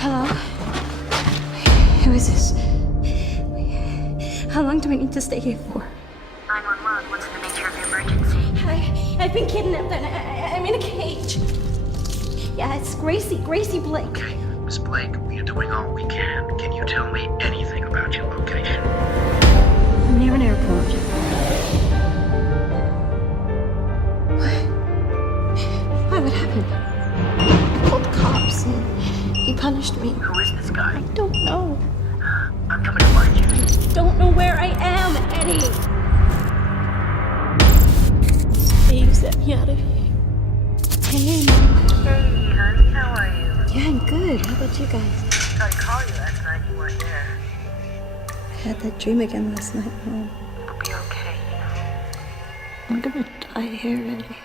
Hello? Who is this? How long do we need to stay here for? 911, what's the nature of the emergency? I've been kidnapped and I'm in a cage. Yeah, it's Gracie Blake. Okay, Miss Blake, we are doing all we can. Can you tell me anything about your location? I'm near an airport. Why? What happened? I called the cops and he punished me. Who is this guy? I don't know. I'm coming to find you. Don't know where I am, Eddie. Dave set me out of here. Hey, Mom. Hey, honey, how are you? Yeah, I'm good. How about you guys? Tried to call you last night, you weren't there. I had that dream again last night, Mom. You'll be okay. I'm gonna die here, Eddie.